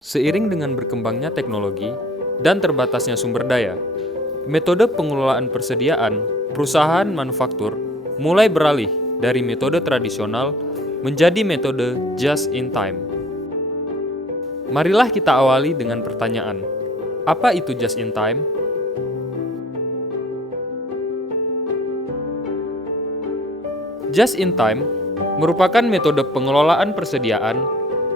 Seiring dengan berkembangnya teknologi dan terbatasnya sumber daya, metode pengelolaan persediaan perusahaan manufaktur mulai beralih dari metode tradisional menjadi metode just-in-time. Marilah kita awali dengan pertanyaan, apa itu just-in-time? Just-in-time merupakan metode pengelolaan persediaan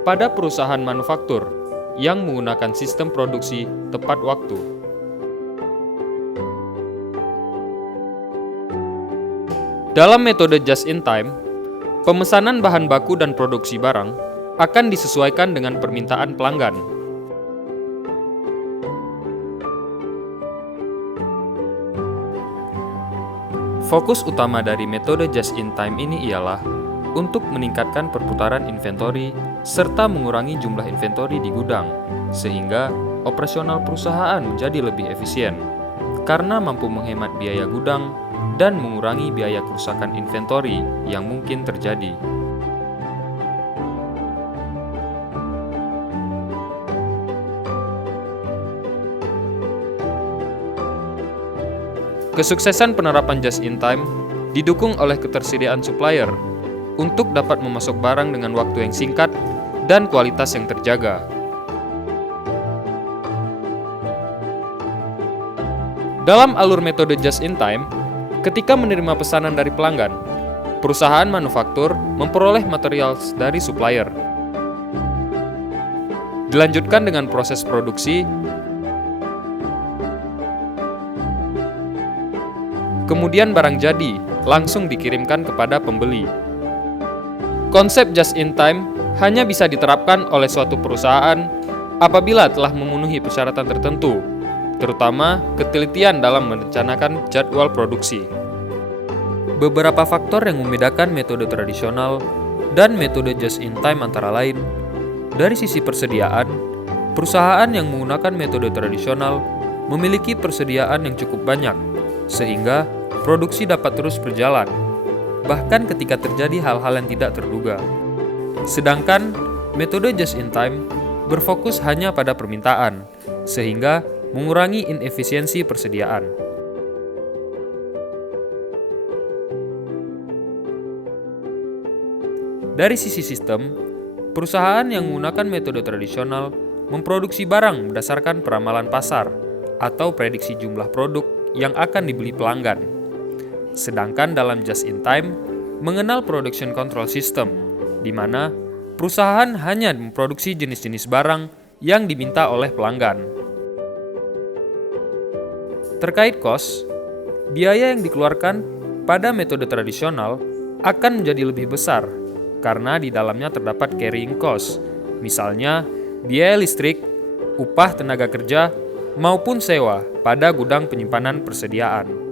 pada perusahaan manufaktur yang menggunakan sistem produksi tepat waktu. Dalam metode just-in-time, pemesanan bahan baku dan produksi barang akan disesuaikan dengan permintaan pelanggan. Fokus utama dari metode just-in-time ini ialah untuk meningkatkan perputaran inventori serta mengurangi jumlah inventori di gudang, sehingga operasional perusahaan menjadi lebih efisien karena mampu menghemat biaya gudang dan mengurangi biaya kerusakan inventori yang mungkin terjadi. Kesuksesan penerapan just-in-time didukung oleh ketersediaan supplier untuk dapat memasok barang dengan waktu yang singkat dan kualitas yang terjaga. Dalam alur metode just-in-time, ketika menerima pesanan dari pelanggan, perusahaan manufaktur memperoleh material dari supplier. Dilanjutkan dengan proses produksi, kemudian barang jadi langsung dikirimkan kepada pembeli. Konsep just-in-time hanya bisa diterapkan oleh suatu perusahaan apabila telah memenuhi persyaratan tertentu, terutama ketelitian dalam merencanakan jadwal produksi. Beberapa faktor yang membedakan metode tradisional dan metode just-in-time antara lain, dari sisi persediaan, perusahaan yang menggunakan metode tradisional memiliki persediaan yang cukup banyak, sehingga produksi dapat terus berjalan, bahkan ketika terjadi hal-hal yang tidak terduga. Sedangkan metode just-in-time berfokus hanya pada permintaan, sehingga mengurangi inefisiensi persediaan. Dari sisi sistem, perusahaan yang menggunakan metode tradisional memproduksi barang berdasarkan peramalan pasar atau prediksi jumlah produk yang akan dibeli pelanggan. Sedangkan dalam just-in-time mengenal production control system, di mana perusahaan hanya memproduksi jenis-jenis barang yang diminta oleh pelanggan. Terkait cost, biaya yang dikeluarkan pada metode tradisional akan menjadi lebih besar karena di dalamnya terdapat carrying cost, misalnya biaya listrik, upah tenaga kerja, maupun sewa pada gudang penyimpanan persediaan.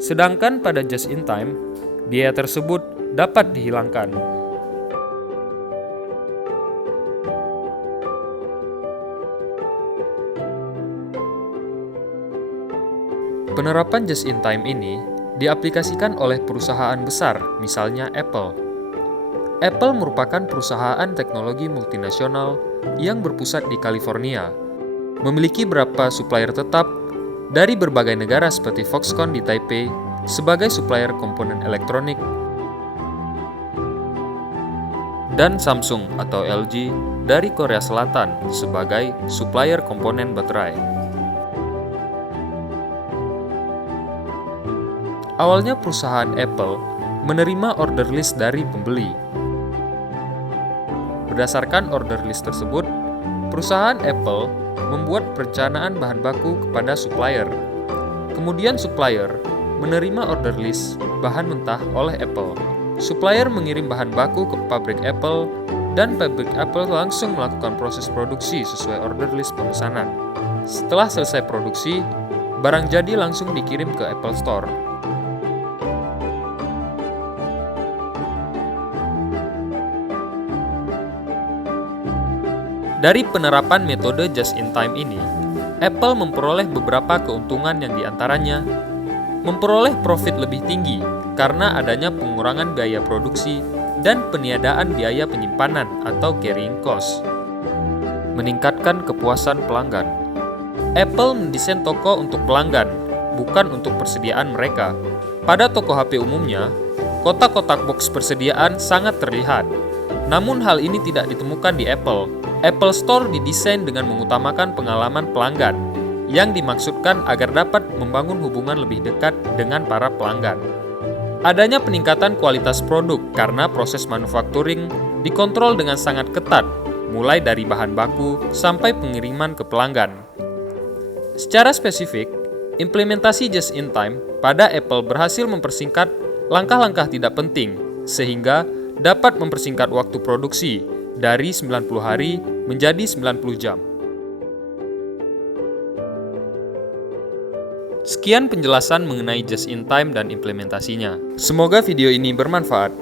Sedangkan pada just-in-time, biaya tersebut dapat dihilangkan. Penerapan just-in-time ini diaplikasikan oleh perusahaan besar, misalnya Apple. Apple merupakan perusahaan teknologi multinasional yang berpusat di California, memiliki beberapa supplier tetap dari berbagai negara seperti Foxconn di Taipei sebagai supplier komponen elektronik, dan Samsung atau LG dari Korea Selatan sebagai supplier komponen baterai. Awalnya perusahaan Apple menerima order list dari pembeli. Berdasarkan order list tersebut, perusahaan Apple membuat perencanaan bahan baku kepada supplier. Kemudian supplier menerima order list bahan mentah oleh Apple. Supplier mengirim bahan baku ke pabrik Apple dan pabrik Apple langsung melakukan proses produksi sesuai order list pemesanan. Setelah selesai produksi, barang jadi langsung dikirim ke Apple Store. Dari penerapan metode just-in-time ini, Apple memperoleh beberapa keuntungan yang diantaranya memperoleh profit lebih tinggi karena adanya pengurangan biaya produksi dan peniadaan biaya penyimpanan atau carrying cost. meningkatkan kepuasan pelanggan. Apple mendesain toko untuk pelanggan, bukan untuk persediaan mereka. Pada toko HP umumnya, kotak-kotak box persediaan sangat terlihat. Namun hal ini tidak ditemukan di Apple. Apple Store didesain dengan mengutamakan pengalaman pelanggan, yang dimaksudkan agar dapat membangun hubungan lebih dekat dengan para pelanggan. Adanya peningkatan kualitas produk karena proses manufacturing dikontrol dengan sangat ketat, mulai dari bahan baku sampai pengiriman ke pelanggan. Secara spesifik, implementasi just-in-time pada Apple berhasil mempersingkat langkah-langkah tidak penting, sehingga dapat mempersingkat waktu produksi dari 90 hari menjadi 90 jam. Sekian penjelasan mengenai just-in-time dan implementasinya. Semoga video ini bermanfaat.